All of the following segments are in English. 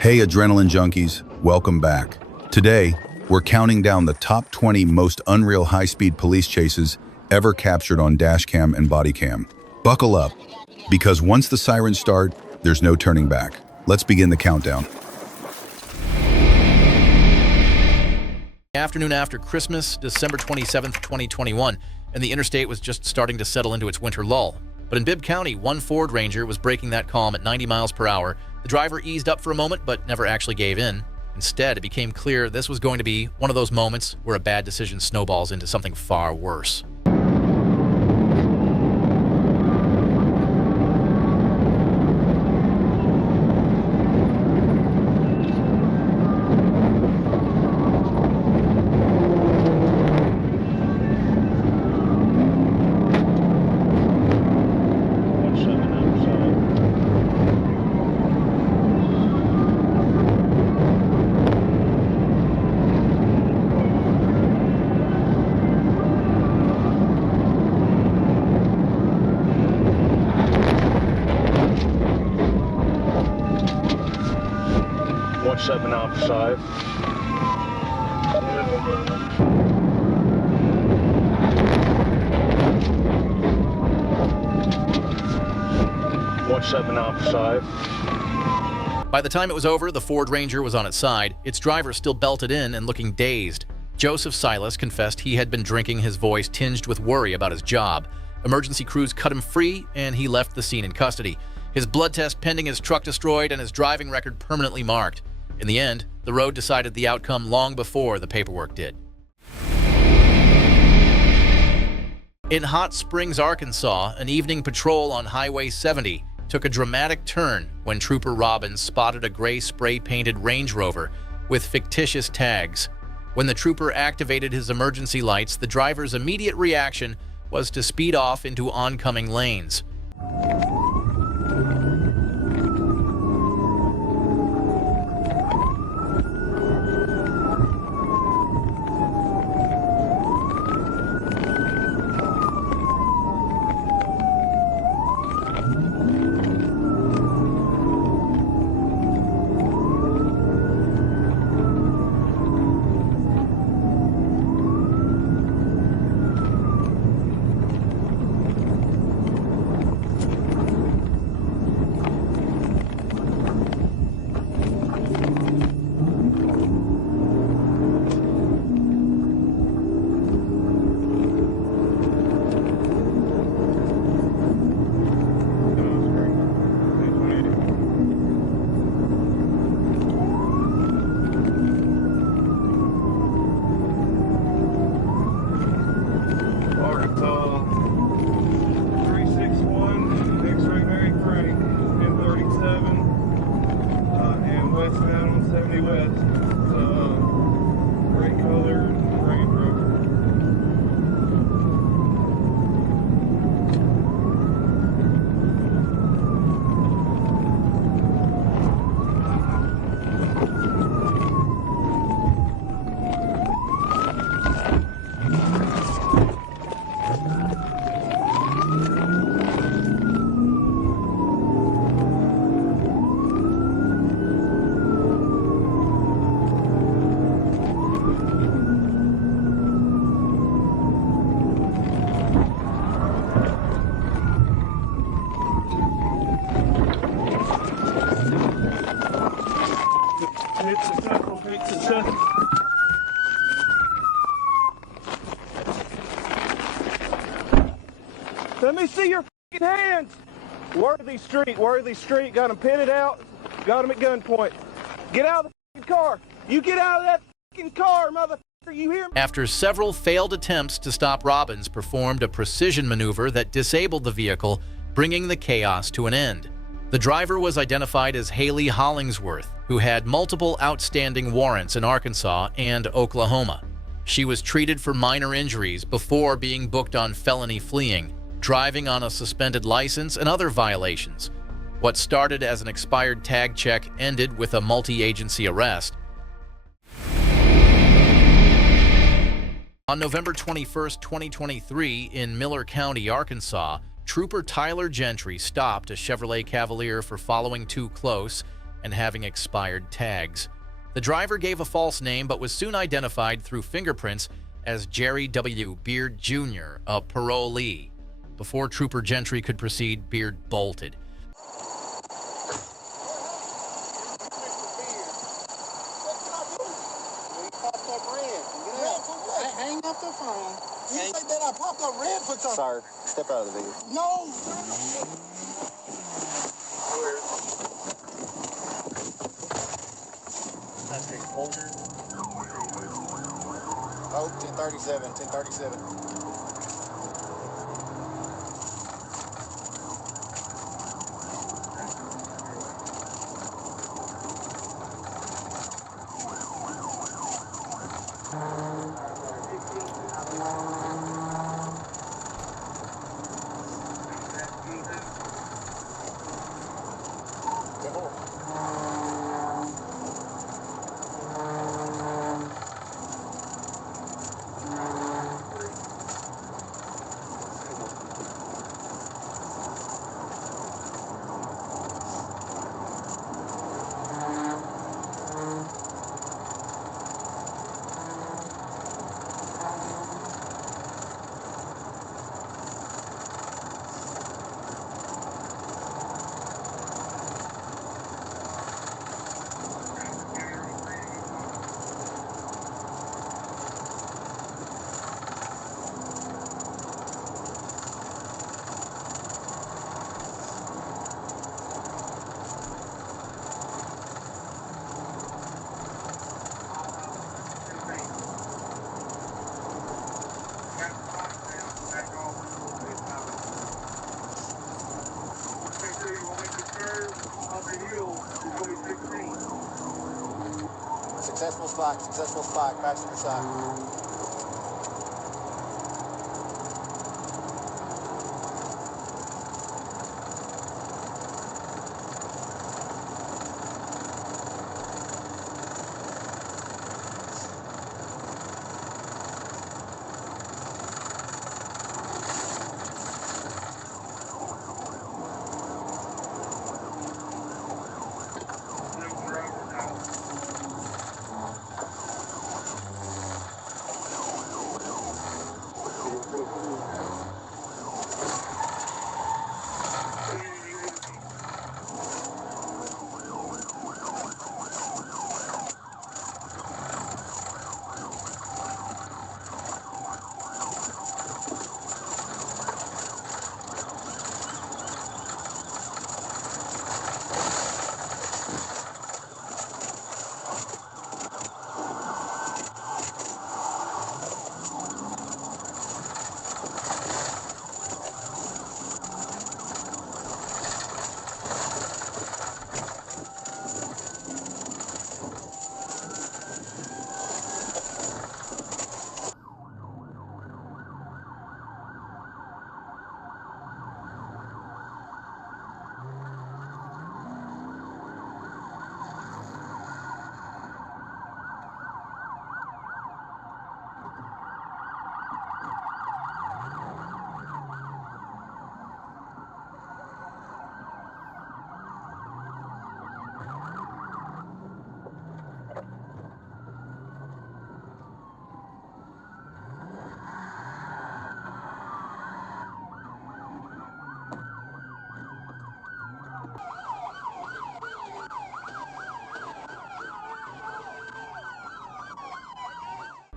Hey adrenaline junkies, welcome back. Today, we're counting down the top 20 most unreal high-speed police chases ever captured on Dashcam and Bodycam. Buckle up, because once the sirens start, there's no turning back. Let's begin the countdown. Afternoon after Christmas, December 27th, 2021, and the interstate was just starting to settle into its winter lull. But in Bibb County, one Ford Ranger was breaking that calm at 90 miles per hour. The driver eased up for a moment, but never actually gave in. Instead, it became clear this was going to be one of those moments where a bad decision snowballs into something far worse. Seven outside. 17 outside. By the time it was over, the Ford Ranger was on its side, its driver still belted in and looking dazed. Joseph Silas confessed he had been drinking, his voice tinged with worry about his job. Emergency crews cut him free, and he left the scene in custody. His blood test pending, his truck destroyed, and his driving record permanently marked. In the end, the road decided the outcome long before the paperwork did. In Hot Springs, Arkansas, an evening patrol on Highway 70 took a dramatic turn when Trooper Robbins spotted a gray spray-painted Range Rover with fictitious tags. When the trooper activated his emergency lights, the driver's immediate reaction was to speed off into oncoming lanes. Let me see your f***ing hands. Worthy Street, got him pitted out, got him at gunpoint. Get out of the f***ing car. You get out of that f***ing car, motherfucker, you hear me? After several failed attempts to stop, Robbins performed a precision maneuver that disabled the vehicle, bringing the chaos to an end. The driver was identified as Haley Hollingsworth, who had multiple outstanding warrants in Arkansas and Oklahoma. She was treated for minor injuries before being booked on felony fleeing, driving on a suspended license, and other violations. What started as an expired tag check ended with a multi-agency arrest. On November 21, 2023, in Miller County, Arkansas, Trooper Tyler Gentry stopped a Chevrolet Cavalier for following too close and having expired tags. The driver gave a false name but was soon identified through fingerprints as Jerry W. Beard Jr., a parolee. Before Trooper Gentry could proceed, Beard bolted. Hang up the phone. You say that I popped up red for something. Sir, step out of the vehicle. No. Oh, 1037, 1037. Successful spike, passenger side.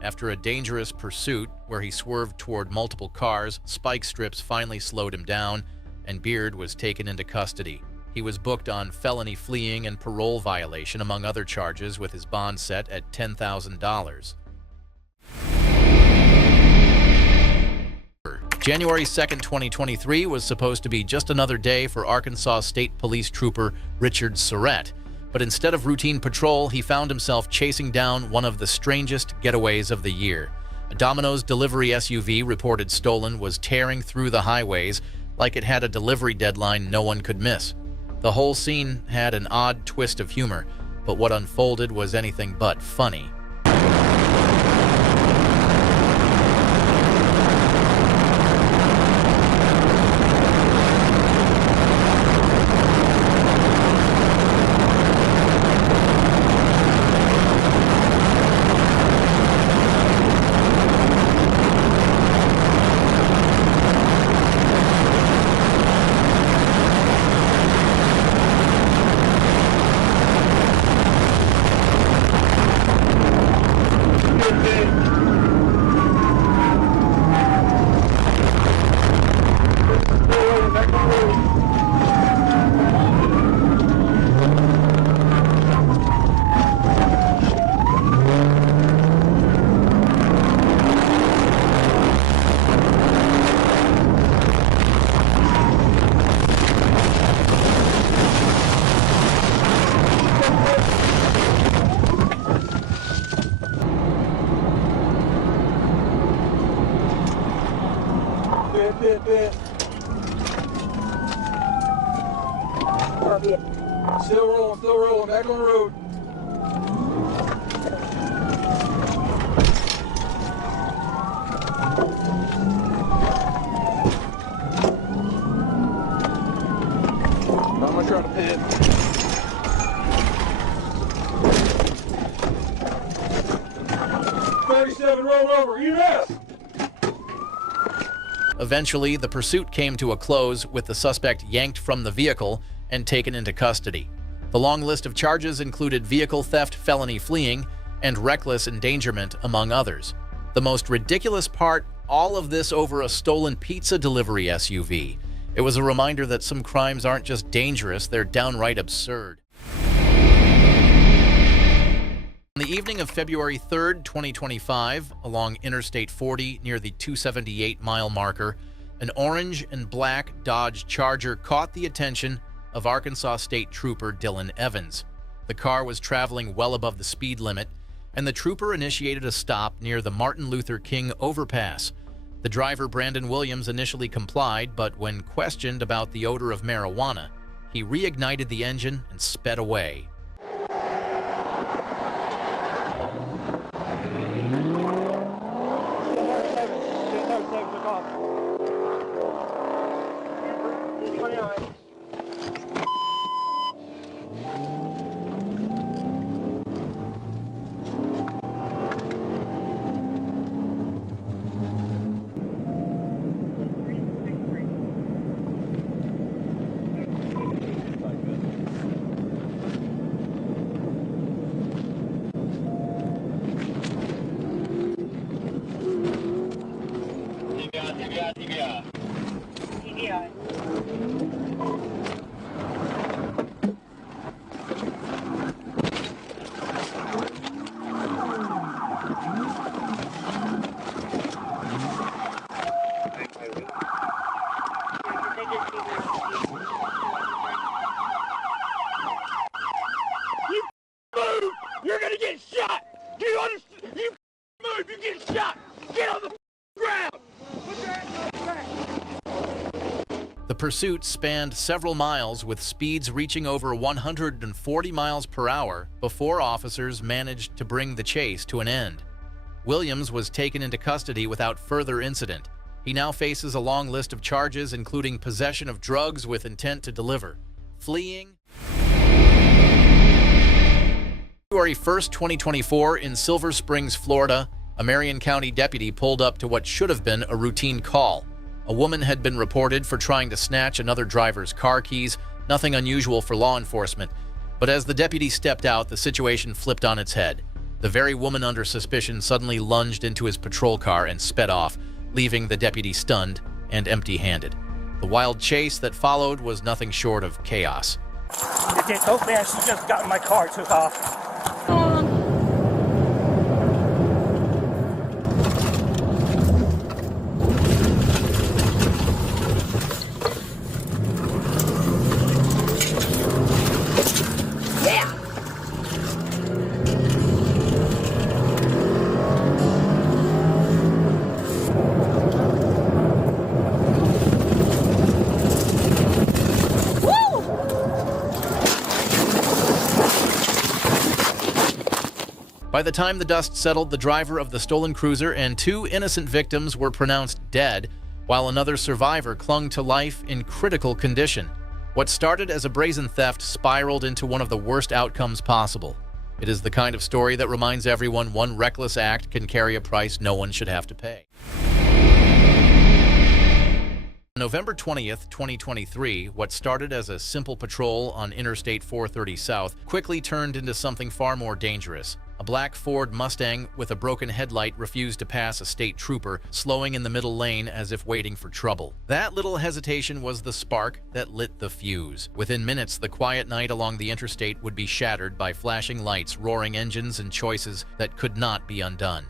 After a dangerous pursuit where he swerved toward multiple cars, spike strips finally slowed him down, and Beard was taken into custody. He was booked on felony fleeing and parole violation, among other charges, with his bond set at $10,000. January 2nd, 2023 was supposed to be just another day for Arkansas State Police Trooper Richard Surratt, but instead of routine patrol, he found himself chasing down one of the strangest getaways of the year. A Domino's delivery SUV, reported stolen, was tearing through the highways like it had a delivery deadline no one could miss. The whole scene had an odd twist of humor, but what unfolded was anything but funny. bit. Still rolling, back on the road. I'm gonna try to pit. Roll over, you missed! Eventually, the pursuit came to a close with the suspect yanked from the vehicle and taken into custody. The long list of charges included vehicle theft, felony fleeing, and reckless endangerment, among others. The most ridiculous part, all of this over a stolen pizza delivery SUV. It was a reminder that some crimes aren't just dangerous, they're downright absurd. On the evening of February 3rd, 2025, along Interstate 40 near the 278-mile marker, an orange and black Dodge Charger caught the attention of Arkansas State Trooper Dylan Evans. The car was traveling well above the speed limit, and the trooper initiated a stop near the Martin Luther King overpass. The driver, Brandon Williams, initially complied, but when questioned about the odor of marijuana, he reignited the engine and sped away. You're gonna get shot! Do you understand? You move, you get shot! Get on the ground! Put your hands on the back! The pursuit spanned several miles with speeds reaching over 140 miles per hour before officers managed to bring the chase to an end. Williams was taken into custody without further incident. He now faces a long list of charges, including possession of drugs with intent to deliver, fleeing. February 1st, 2024, in Silver Springs, Florida, a Marion County deputy pulled up to what should have been a routine call. A woman had been reported for trying to snatch another driver's car keys, nothing unusual for law enforcement. But as the deputy stepped out, the situation flipped on its head. The very woman under suspicion suddenly lunged into his patrol car and sped off, leaving the deputy stunned and empty-handed. The wild chase that followed was nothing short of chaos. It gets so fast, she just got in my car, took off. By the time the dust settled, the driver of the stolen cruiser and two innocent victims were pronounced dead, while another survivor clung to life in critical condition. What started as a brazen theft spiraled into one of the worst outcomes possible. It is the kind of story that reminds everyone one reckless act can carry a price no one should have to pay. On November 20th, 2023, what started as a simple patrol on Interstate 430 South quickly turned into something far more dangerous. A black Ford Mustang with a broken headlight refused to pass a state trooper, slowing in the middle lane as if waiting for trouble. That little hesitation was the spark that lit the fuse. Within minutes, the quiet night along the interstate would be shattered by flashing lights, roaring engines, and choices that could not be undone.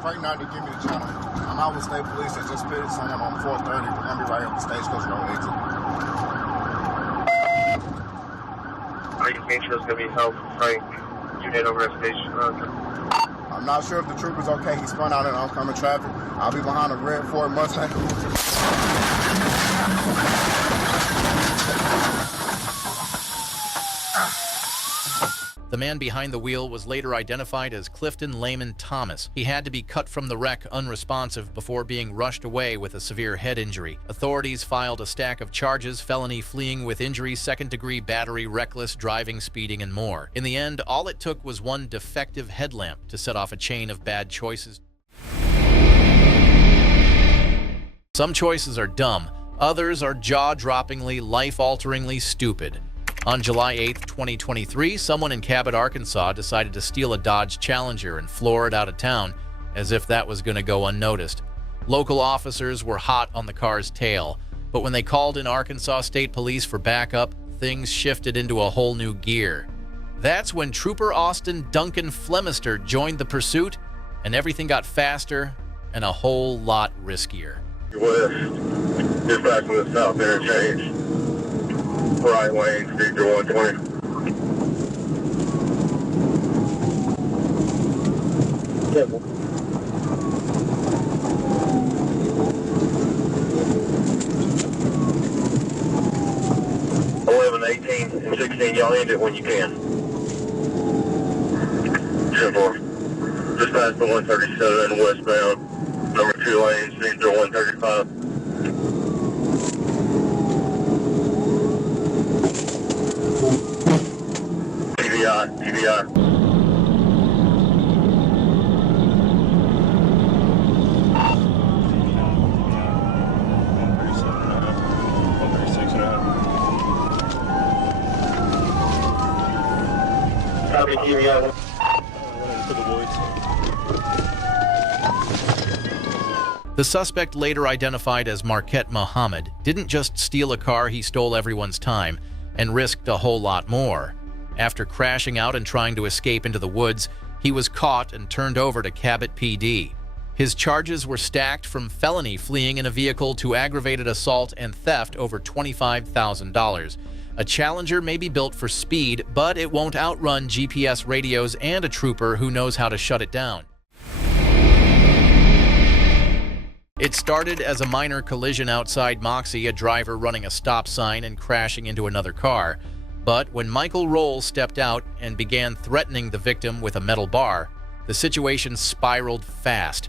Frank 90, give me the channel. I'm out with state police that just pitted someone on 430. We're going to be right here at the Stagecoach Road exit. I just made sure it's going to be held for Frank. Unit over at station. I'm not sure if the trooper's okay. He spun out in oncoming traffic. I'll be behind a red Ford Mustang. The man behind the wheel was later identified as Clifton Layman Thomas. He had to be cut from the wreck unresponsive before being rushed away with a severe head injury. Authorities filed a stack of charges: felony fleeing with injury, second-degree battery, reckless driving, speeding, and more. In the end, all it took was one defective headlamp to set off a chain of bad choices. Some choices are dumb, others are jaw-droppingly, life-alteringly stupid. On July 8, 2023, someone in Cabot, Arkansas decided to steal a Dodge Challenger and floor it out of town, as if that was going to go unnoticed. Local officers were hot on the car's tail, but when they called in Arkansas State Police for backup, things shifted into a whole new gear. That's when Trooper Austin Duncan Flemister joined the pursuit, and everything got faster and a whole lot riskier. West, dispatch with the south interchange. Right lane, Victor 120. Careful. 11, 18, and 16, y'all end it when you can. 10-4. Dispatch to 137 westbound, number 2 lanes, Victor 135. TBI. Copy, TBI. The suspect, later identified as Marquette Muhammad, didn't just steal a car, he stole everyone's time and risked a whole lot more. After crashing out and trying to escape into the woods, he was caught and turned over to Cabot PD. His charges were stacked from felony fleeing in a vehicle to aggravated assault and theft over $25,000. A Challenger may be built for speed, but it won't outrun GPS radios and a trooper who knows how to shut it down. It started as a minor collision outside Moxie, a driver running a stop sign and crashing into another car. But when Michael Roll stepped out and began threatening the victim with a metal bar, the situation spiraled fast.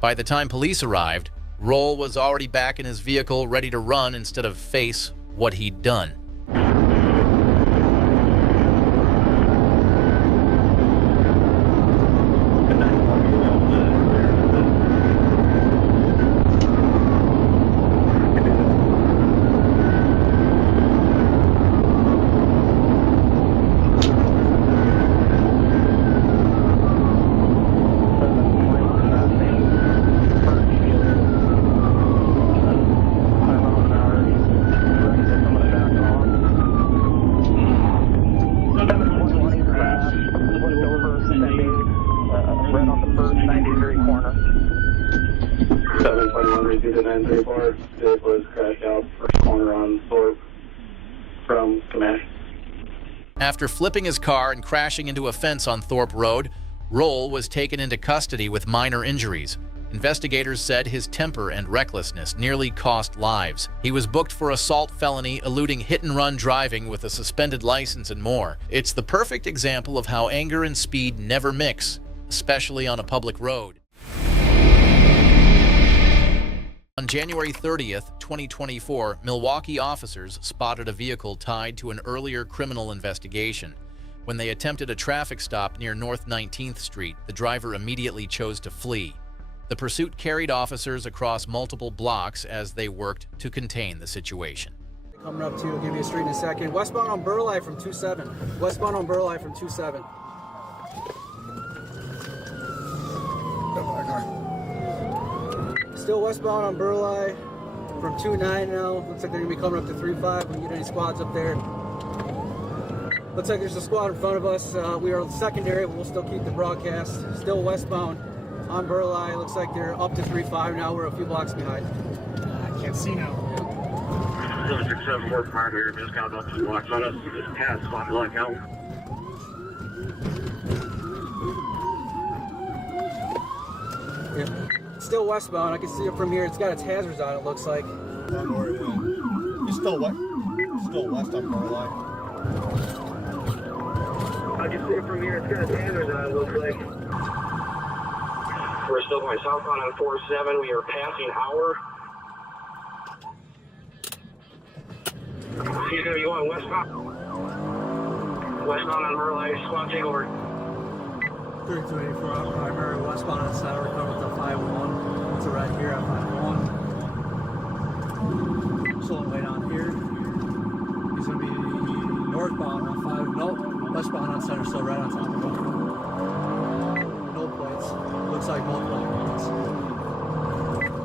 By the time police arrived, Roll was already back in his vehicle, ready to run instead of face what he'd done. Right on the first 90-degree corner. 721 repeat to 934. It was crashed out first corner on Thorpe from Comanche. After flipping his car and crashing into a fence on Thorpe Road, Roll was taken into custody with minor injuries. Investigators said his temper and recklessness nearly cost lives. He was booked for assault felony, eluding hit-and-run driving with a suspended license, and more. It's the perfect example of how anger and speed never mix, especially on a public road. On January 30th, 2024, Milwaukee officers spotted a vehicle tied to an earlier criminal investigation. When they attempted a traffic stop near North 19th Street, the driver immediately chose to flee. The pursuit carried officers across multiple blocks as they worked to contain the situation. Coming up to, give you a street in a second. Westbound on Burleigh from 27. Westbound on Burleigh from 27. Still westbound on Burleigh from 29 now. Looks like they're gonna be coming up to 35. We can get any squads up there. Looks like there's a squad in front of us. We are secondary, but we'll still keep the broadcast. Still westbound on Burleigh. Looks like they're up to 3-5 now. We're a few blocks behind. I can't see now. 767 work mark here. Just counting up 2 blocks on us. Just past spot block out. Yeah. Still westbound. I can see it from here. It's got its hazards on, it looks like. It's still what? Still west on Burleigh. I can see it from here. It's got its hazards on, it looks like. We're still going southbound on 47. We are passing Hour. He's going to be going westbound. Westbound on Burleigh. Squad take over. 3284 out primary, westbound on Center, coming with the 5-1. It's a red here at 5-1. Slowing way down here. He's going to be northbound on 5. Nope, westbound on Center, still right on top of him. No plates. Looks like both white ones.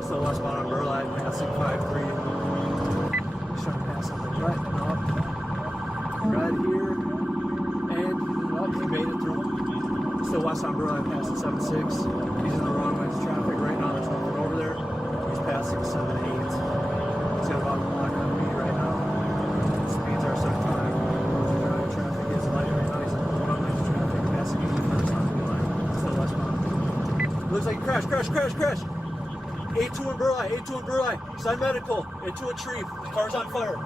Still westbound on Burleigh, passing 5-3. He's trying to pass on the right. Nope. Red here. And nope, he made it through. Still west on Burleigh, passing 7-6. He's in the wrong lanes of traffic right now. There's nothing over there. He's passing 7-8. He's got about a block on me right now. Speeds are 75. Traffic is light right now. He's in the wrong lanes of traffic, passing easy first on the line. Still westbound. Looks like crash. 8-2 in Burleigh. Side medical. Into a tree. Car's on fire.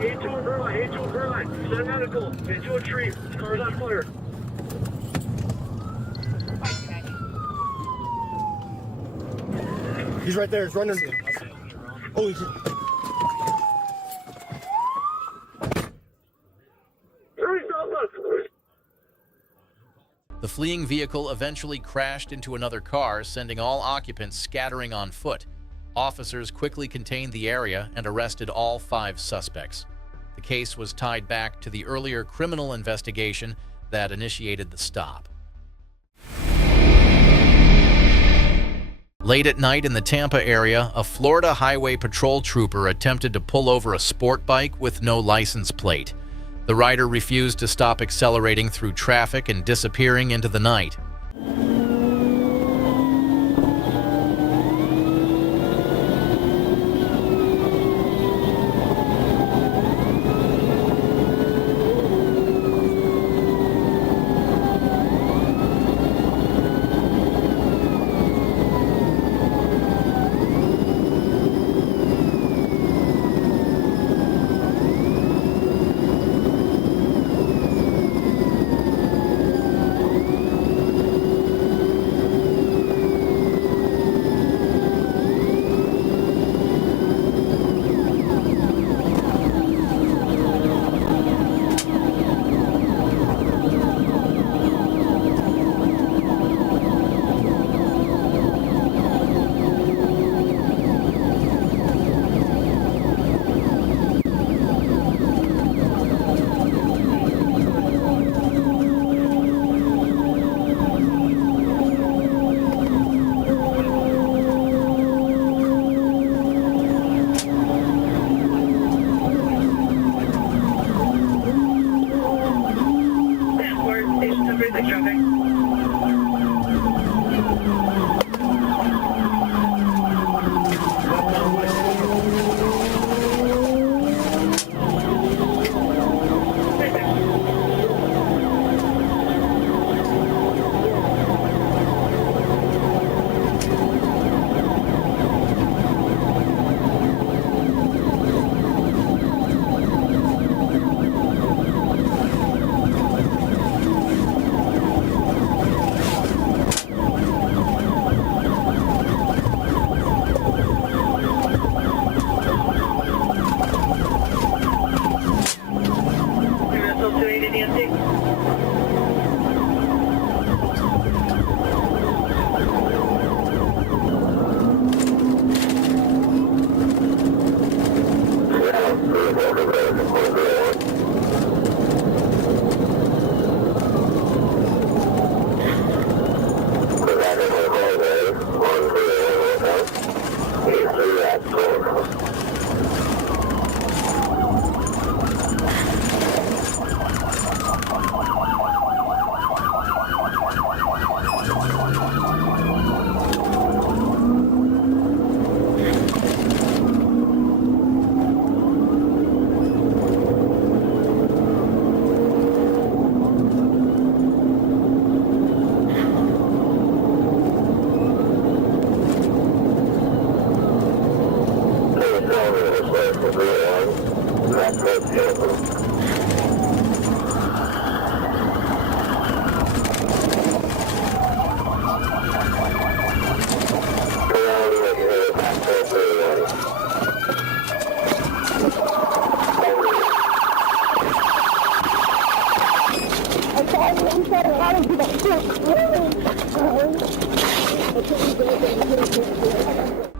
8-2 in Burleigh. Send medical. Into a tree. Car's on fire. He's right there. He's running. Holy shit. The fleeing vehicle eventually crashed into another car, sending all occupants scattering on foot. Officers quickly contained the area and arrested all 5 suspects. The case was tied back to the earlier criminal investigation that initiated the stop. Late at night in the Tampa area, a Florida Highway Patrol trooper attempted to pull over a sport bike with no license plate. The rider refused to stop accelerating through traffic and disappearing into the night.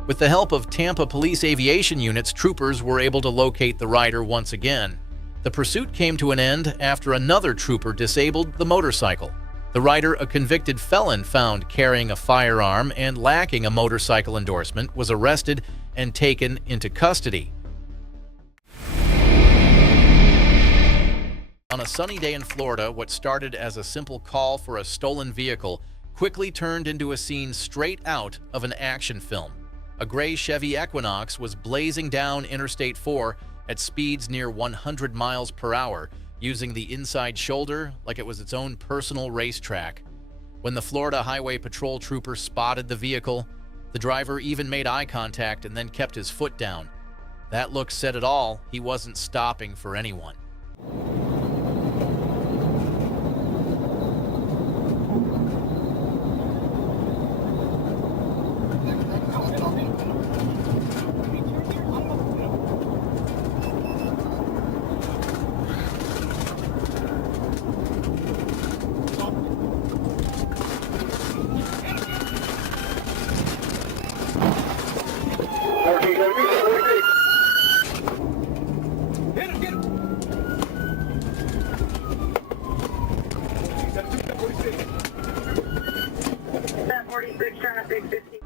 With the help of Tampa Police Aviation units, troopers were able to locate the rider once again. The pursuit came to an end after another trooper disabled the motorcycle. The rider, a convicted felon found carrying a firearm and lacking a motorcycle endorsement, was arrested and taken into custody. On a sunny day in Florida, what started as a simple call for a stolen vehicle quickly turned into a scene straight out of an action film. A gray Chevy Equinox was blazing down Interstate 4 at speeds near 100 miles per hour, using the inside shoulder like it was its own personal racetrack. When the Florida Highway Patrol trooper spotted the vehicle, the driver even made eye contact and then kept his foot down. That look said it all. He wasn't stopping for anyone.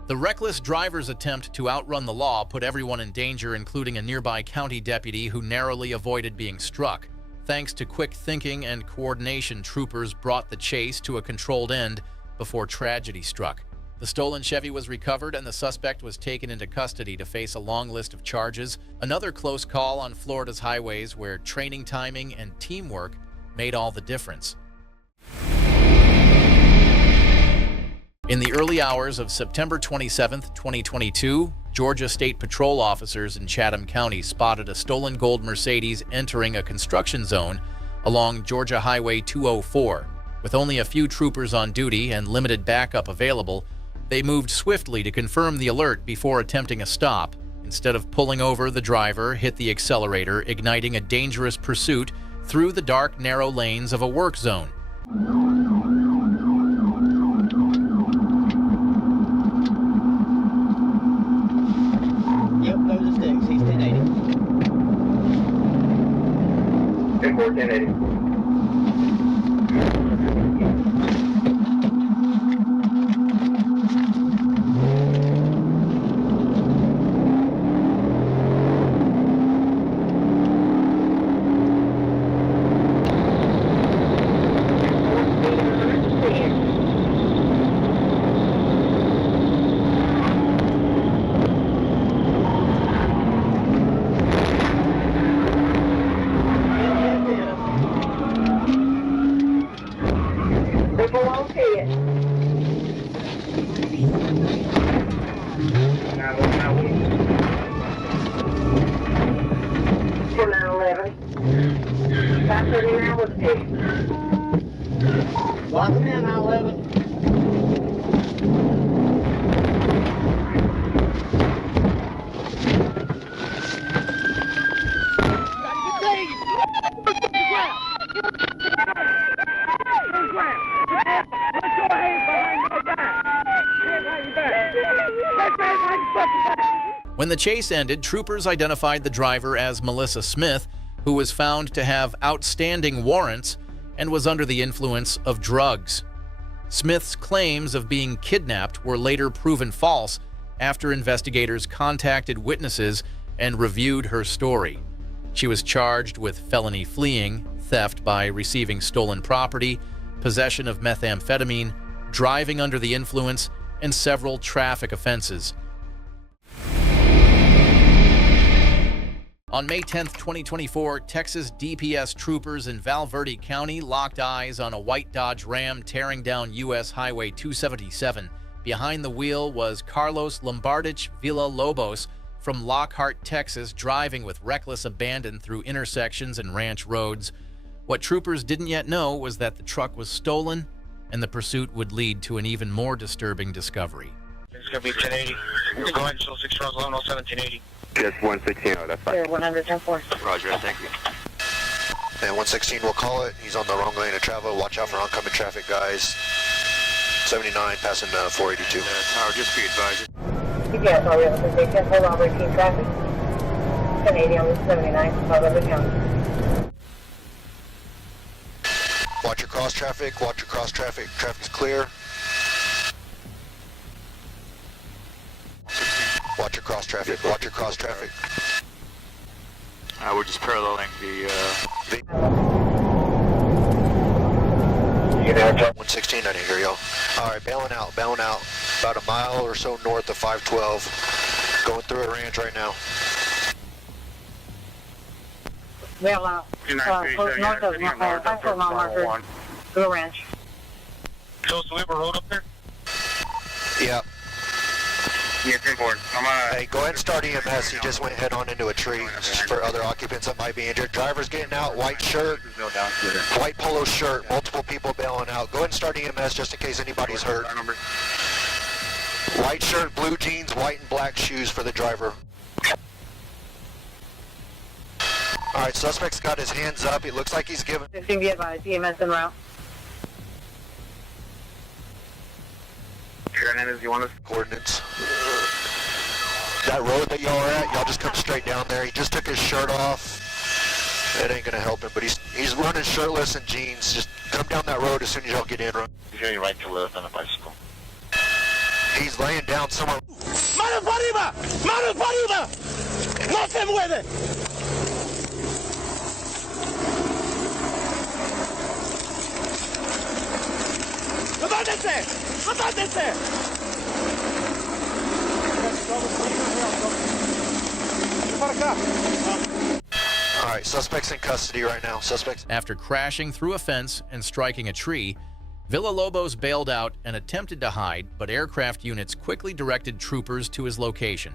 The reckless driver's attempt to outrun the law put everyone in danger, including a nearby county deputy who narrowly avoided being struck. Thanks to quick thinking and coordination, troopers brought the chase to a controlled end before tragedy struck. The stolen Chevy was recovered and the suspect was taken into custody to face a long list of charges. Another close call on Florida's highways where training timing and teamwork made all the difference. In the early hours of September 27, 2022, Georgia State Patrol officers in Chatham County spotted a stolen gold Mercedes entering a construction zone along Georgia Highway 204. With only a few troopers on duty and limited backup available, they moved swiftly to confirm the alert before attempting a stop. Instead of pulling over, the driver hit the accelerator, igniting a dangerous pursuit through the dark, narrow lanes of a work zone. Yep, those are sticks. He's 1080. 1080. Lock him in, 911. When the chase ended, troopers identified the driver as Melissa Smith, who was found to have outstanding warrants and was under the influence of drugs. Smith's claims of being kidnapped were later proven false after investigators contacted witnesses and reviewed her story. She was charged with felony fleeing, theft by receiving stolen property, possession of methamphetamine, driving under the influence, and several traffic offenses. On May 10, 2024, Texas DPS troopers in Val Verde County locked eyes on a white Dodge Ram tearing down U.S. Highway 277. Behind the wheel was Carlos Lombardich Villalobos from Lockhart, Texas, driving with reckless abandon through intersections and ranch roads. What troopers didn't yet know was that the truck was stolen, and the pursuit would lead to an even more disturbing discovery. It's going to be 1080. We're going to 6 rounds long, 1780. Just 116, that's fine. 110-4. Roger, thank you. And 116 will call it. He's on the wrong lane of travel. Watch out for oncoming traffic, guys. 79, passing 482. Tower, just be advised. GPS, all we have is a hold on, routine traffic. 1080 on the 79, River County. Watch your cross traffic, watch your cross traffic. Traffic's clear. Watch your cross traffic, watch your cross traffic. We're just paralleling the 116, I didn't hear y'all. Alright, bailing out. About a mile or so north of 512. Going through a ranch right now. Bail out. North of mile marker. Through a ranch. So we have a road up there? Yeah. Yeah, 10-4. Hey, go ahead and start EMS. He just went head on into a tree for other occupants that might be injured. Driver's getting out, white shirt, white polo shirt, multiple people bailing out. Go ahead and start EMS just in case anybody's hurt. White shirt, blue jeans, white and black shoes for the driver. Alright, suspect's got his hands up. It looks like he's giving... 15 be advised, EMS en route. Hernandez, you want us? Coordinates. That road that y'all are at, y'all just come straight down there. He just took his shirt off. It ain't gonna help him, but he's running shirtless and jeans. Just come down that road as soon as y'all get in. He's going right to left on a bicycle. He's laying down somewhere. ¡Manos para arriba! ¡Manos para arriba! ¡No se mueve! ¡Levántense! ¡Levántense! Alright, suspect's in custody right now. Suspect's... After crashing through a fence and striking a tree, Villalobos bailed out and attempted to hide, but aircraft units quickly directed troopers to his location.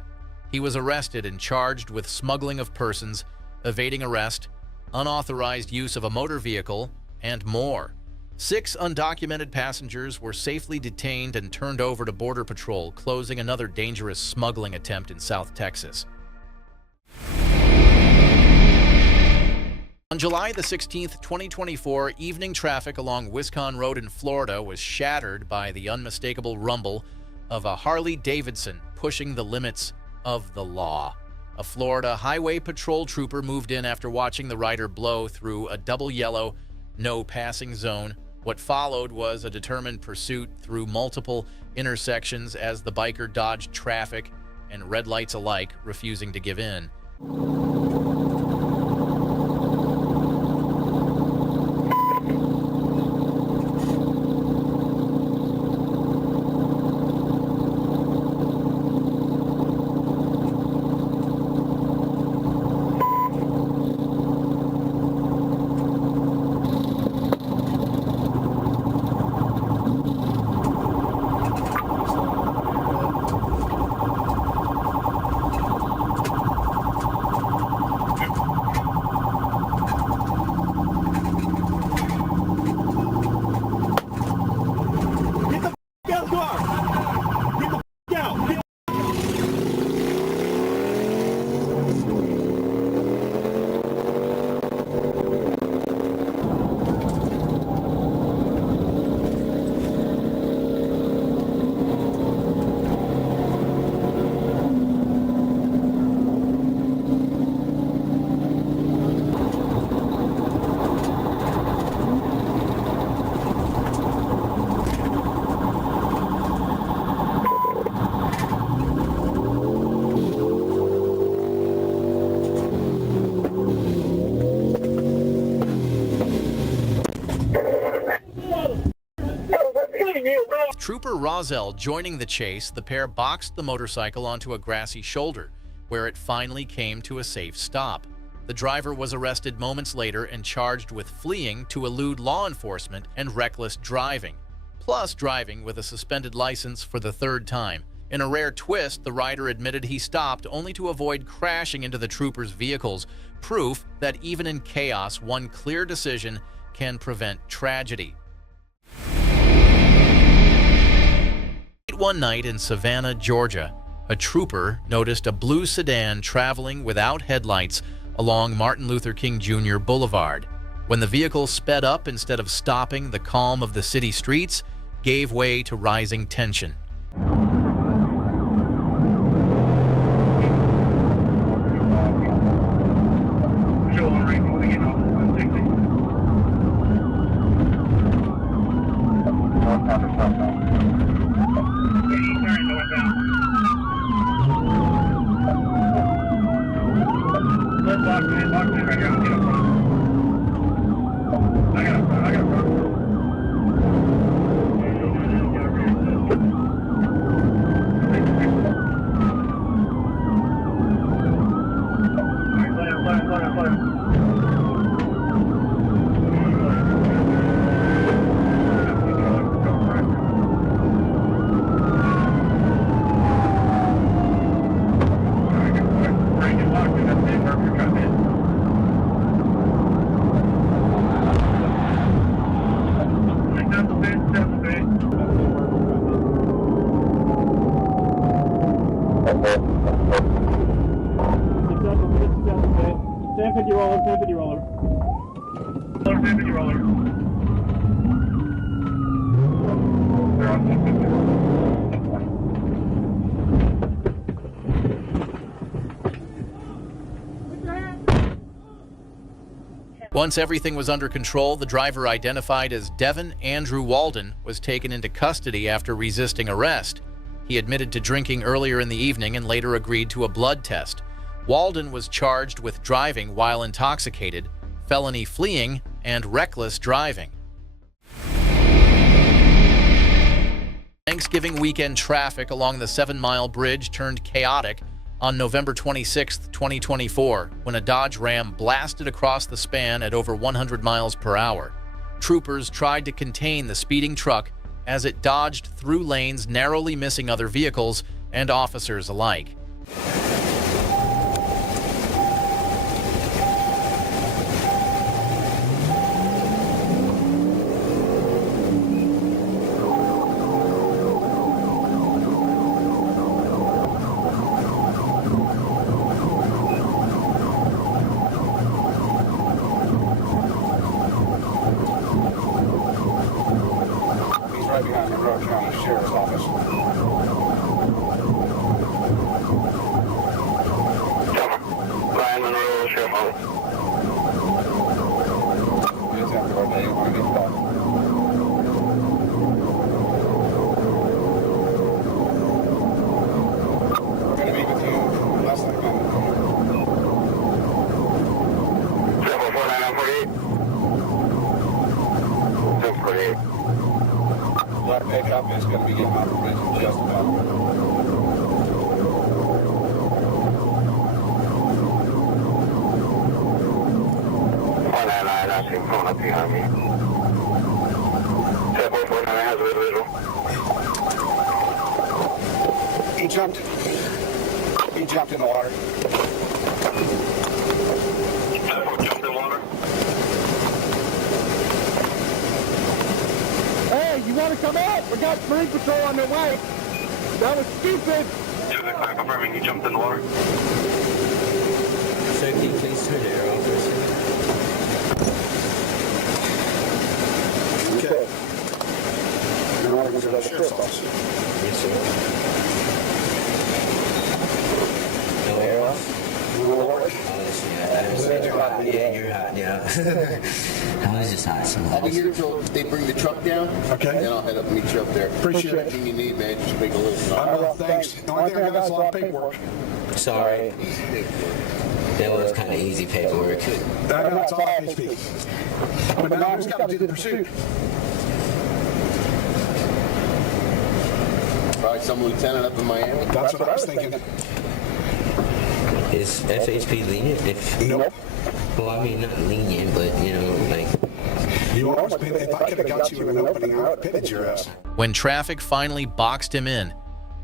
He was arrested and charged with smuggling of persons, evading arrest, unauthorized use of a motor vehicle, and more. 6 undocumented passengers were safely detained and turned over to Border Patrol, closing another dangerous smuggling attempt in South Texas. On July the 16th, 2024, evening traffic along Wisconsin Road in Florida was shattered by the unmistakable rumble of a Harley-Davidson pushing the limits of the law. A Florida Highway Patrol trooper moved in after watching the rider blow through a double yellow, no passing zone. What followed was a determined pursuit through multiple intersections as the biker dodged traffic and red lights alike, refusing to give in. Trooper Rosell joining the chase, the pair boxed the motorcycle onto a grassy shoulder, where it finally came to a safe stop. The driver was arrested moments later and charged with fleeing to elude law enforcement and reckless driving, plus driving with a suspended license for the 3rd time. In a rare twist, the rider admitted he stopped only to avoid crashing into the troopers' vehicles, proof that even in chaos, one clear decision can prevent tragedy. One night in Savannah, Georgia, a trooper noticed a blue sedan traveling without headlights along Martin Luther King Jr. Boulevard. When the vehicle sped up instead of stopping the calm of the city streets, gave way to rising tension. Once everything was under control, the driver, identified as Devin Andrew Walden, was taken into custody after resisting arrest. He admitted to drinking earlier in the evening and later agreed to a blood test. Walden was charged with driving while intoxicated, felony fleeing, and reckless driving. Thanksgiving weekend traffic along the 7-mile bridge turned chaotic on November 26, 2024, when a Dodge Ram blasted across the span at over 100 miles per hour. Troopers tried to contain the speeding truck as it dodged through lanes, narrowly missing other vehicles and officers alike. Pickup is going to be getting off the bridge in just about. 499, I see him pulling up behind me. 449 has a visual. He jumped in the water. Jumped in water. Hey, you want to come out? We got Marine Patrol on their way. That was stupid. Confirming he jumped in the water. So can you please turn it around for a second? Okay. You're not going to the sheriff's officer. Yes, sir. No air off? Yeah, you're hot, yeah. I was just hot. I'll be here until they bring the truck down. Okay. And I'll head up and meet you up there. Appreciate it. Anything you need, man, just make a list. Thanks. The only thing I got is a lot of paperwork. Sorry. That was kind of easy paperwork. I know it's all HP. But now I just got to do the pursuit. Probably some lieutenant up in Miami. That's what I was thinking. Is FHP lenient? Nope. Well, I mean, not lenient, but, you know, like... You almost been, if I could have got you in an opening, I would have pitted your ass. When traffic finally boxed him in,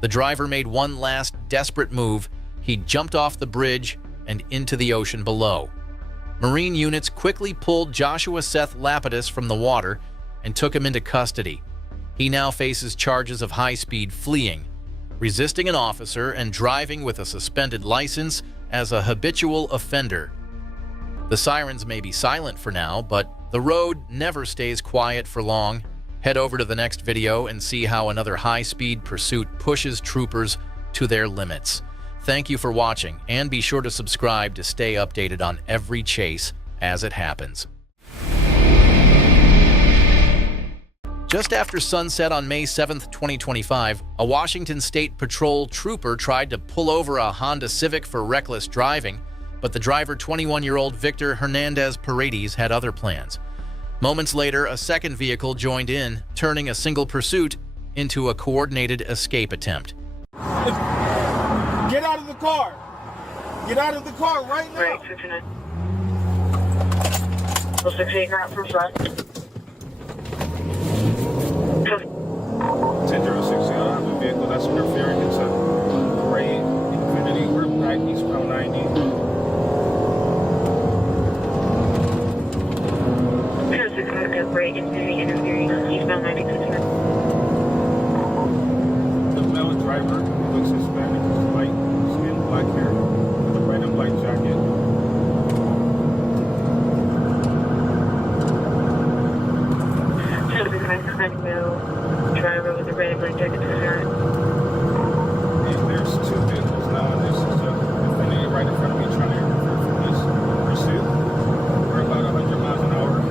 the driver made one last desperate move. He jumped off the bridge and into the ocean below. Marine units quickly pulled Joshua Seth Lapidus from the water and took him into custody. He now faces charges of high-speed fleeing, resisting an officer, and driving with a suspended license as a habitual offender. The sirens may be silent for now, but the road never stays quiet for long. Head over to the next video and see how another high-speed pursuit pushes troopers to their limits. Thank you for watching, and be sure to subscribe to stay updated on every chase as it happens. Just after sunset on May 7, 2025, a Washington State Patrol trooper tried to pull over a Honda Civic for reckless driving, but the driver, 21-year-old Victor Hernandez Paredes, had other plans. Moments later, a second vehicle joined in, turning a single pursuit into a coordinated escape attempt. Get out of the car! Get out of the car right now! Right, 59. We'll 68 out from front. 10-0-6, I have a vehicle that's interfering. It's a gray Infiniti. We're back eastbound 90. Gray Infiniti interfering eastbound 90. The male driver looks Hispanic, light skin, black hair, with a red and white jacket. Driver with a red and black jacket to the front. There's two vehicles now, and this is a Infiniti right in front of me trying to interfere from this pursuit. We're about 100 miles an hour.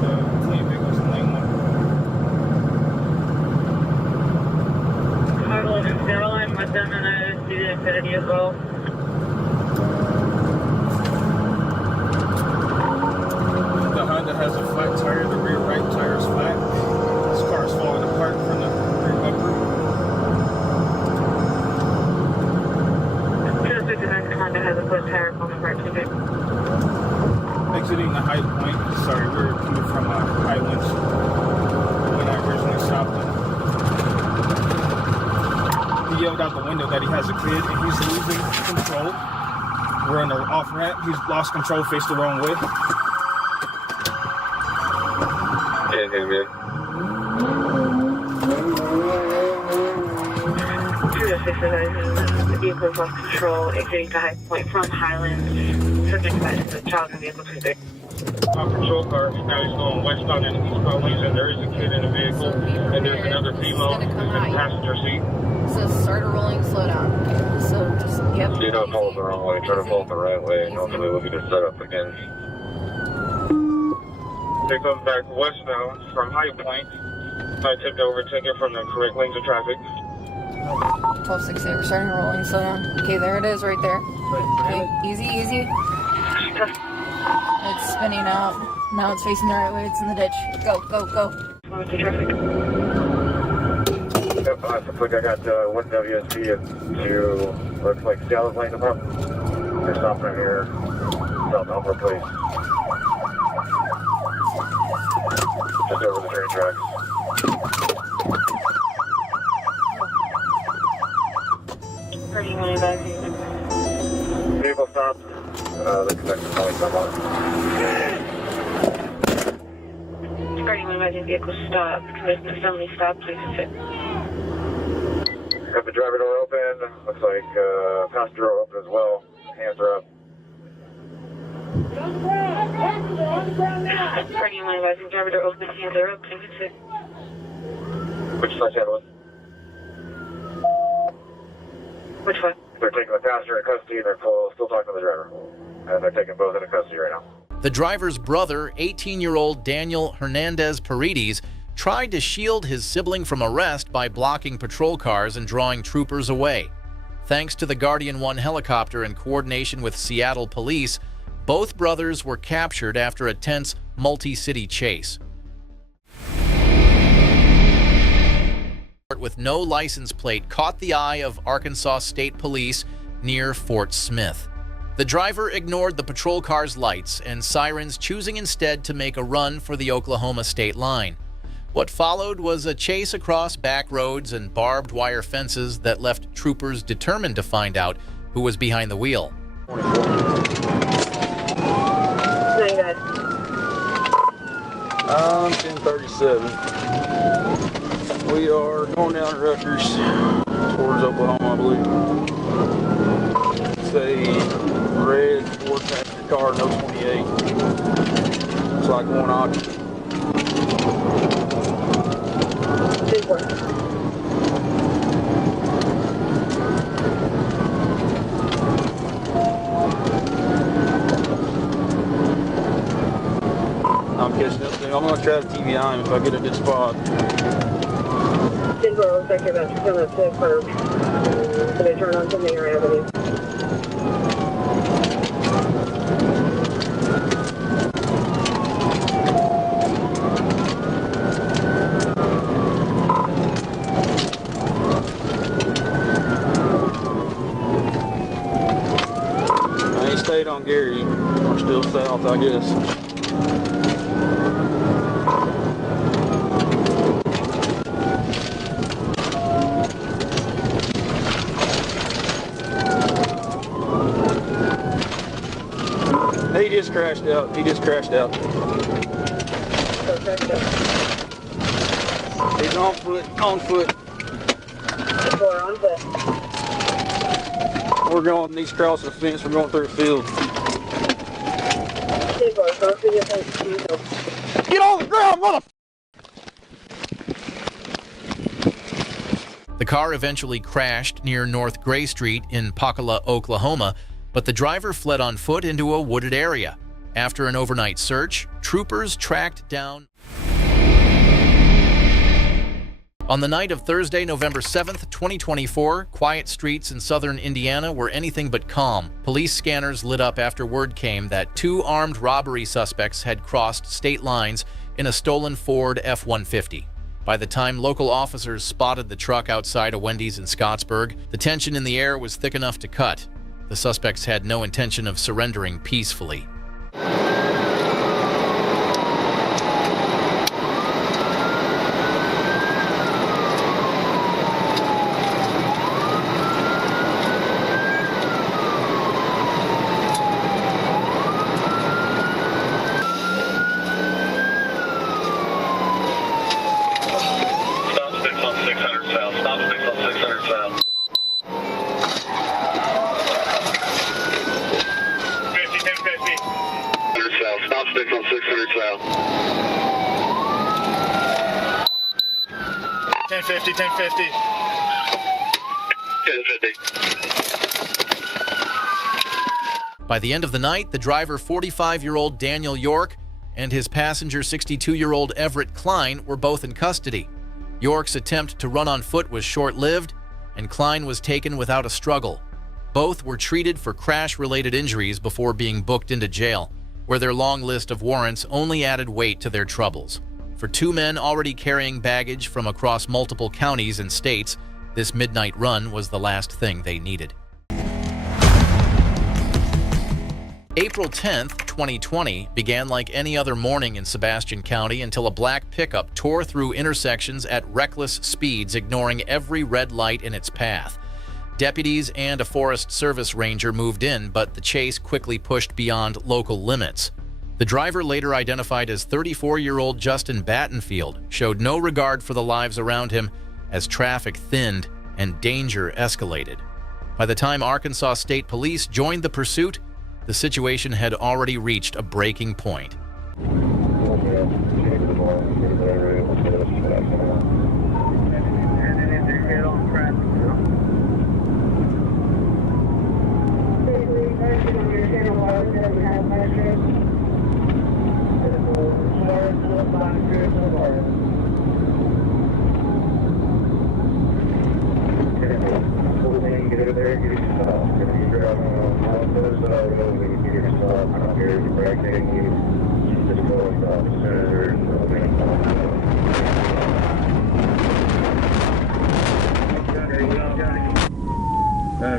The clean vehicle's in lane 1. They're all in with them, and I see the Infiniti as well. The Honda has a flat tire. The rear right tire is flat. This car is falling apart from the rear bumper. Honda has a flat tire falling apart too. Exiting the High Point. Sorry, we're coming from Highlands when I originally stopped him. He yelled out the window that he has a kid and he's losing control. We're on the off ramp. He's lost control, faced the wrong way. Can't hear me. The vehicle is lost control, exiting to High Point from Highlands. Subject to the child in the vehicle today. Our patrol car, now he's going westbound and eastbound lanes, and there is a kid in the vehicle, and there's another female in the passenger seat. So start rolling, slow down. So just, yep. Do not pull the wrong way, try to pull the right way, and hopefully we'll get it set up again. They come back westbound from High Point. I tipped over, take it from the correct lanes of traffic. 1268, we're starting rolling, slow down. Okay, there it is, right there. Okay, easy, easy. It's spinning out. Now it's facing the right way, it's in the ditch. Go, go, go. What's the traffic? Yep, looks like I got one WSP and two, looks like Seattle's lining them up. They're stopping right here, South Elmore Place. Just over the train tracks. Vehicle stopped. The connector's calling someone. Starting when the vehicle stopped. Committing assembly stop, please sit. Got the driver door open. Looks like passenger door open as well. Hands are up. Starting when the driver door open, hands are up, please sit. Which side channel is? Which one? They're taking the passenger in custody and they're still talking to the driver. And they're taking both into custody right now. The driver's brother, 18-year-old Daniel Hernandez Paredes, tried to shield his sibling from arrest by blocking patrol cars and drawing troopers away. Thanks to the Guardian 1 helicopter in coordination with Seattle police, both brothers were captured after a tense multi-city chase. With no license plate caught the eye of Arkansas State Police near Fort Smith. The driver ignored the patrol car's lights and sirens, choosing instead to make a run for the Oklahoma state line. What followed was a chase across back roads and barbed wire fences that left troopers determined to find out who was behind the wheel. 1037. We are going down Rutgers towards Oklahoma, I believe. It's a red Ford passenger car, no 28. Looks like one auction. I'm catching up to him. I'm going to try to TV on him if I get a good spot. 10-4, looks like you're about to come up to the curb. So they turn onto Mayor Avenue. I ain't stayed on Gary. I'm still south, I guess. He just crashed out. He just crashed out. He's on foot. On foot. On foot. We're going. He's crossing the fence. We're going through the field. Get on the ground, mother. The car eventually crashed near North Gray Street in Pockewa, Oklahoma, but the driver fled on foot into a wooded area. After an overnight search, troopers tracked down. On the night of Thursday, November 7th, 2024, quiet streets in southern Indiana were anything but calm. Police scanners lit up after word came that 2 armed robbery suspects had crossed state lines in a stolen Ford F-150. By the time local officers spotted the truck outside a Wendy's in Scottsburg, the tension in the air was thick enough to cut. The suspects had no intention of surrendering peacefully. Stop stick on 600 south. 1050, 1050. 1050. By the end of the night, the driver, 45-year-old Daniel York, and his passenger, 62-year-old Everett Klein, were both in custody. York's attempt to run on foot was short-lived, and Klein was taken without a struggle. Both were treated for crash-related injuries before being booked into jail, where their long list of warrants only added weight to their troubles. For 2 men already carrying baggage from across multiple counties and states, this midnight run was the last thing they needed. April 10th, 2020 began like any other morning in Sebastian County until a black pickup tore through intersections at reckless speeds, ignoring every red light in its path. Deputies and a Forest Service ranger moved in, but the chase quickly pushed beyond local limits. The driver, later identified as 34-year-old Justin Battenfield, showed no regard for the lives around him as traffic thinned and danger escalated. By the time Arkansas State Police joined the pursuit, the situation had already reached a breaking point.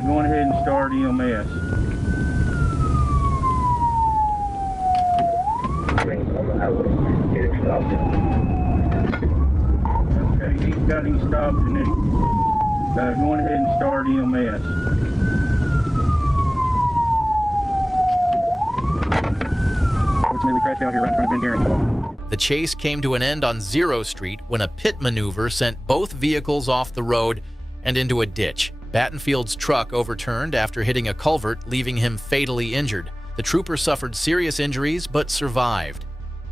Going ahead and start EMS. Okay, he's got him stopped and then going ahead and start EMS. Fortunately, we crashed out here right in front of Ben Darren. The chase came to an end on 0 Street when a pit maneuver sent both vehicles off the road and into a ditch. Battenfield's truck overturned after hitting a culvert, leaving him fatally injured. The trooper suffered serious injuries but survived.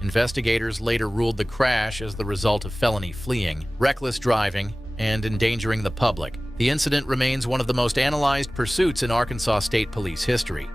Investigators later ruled the crash as the result of felony fleeing, reckless driving, and endangering the public. The incident remains one of the most analyzed pursuits in Arkansas State Police history.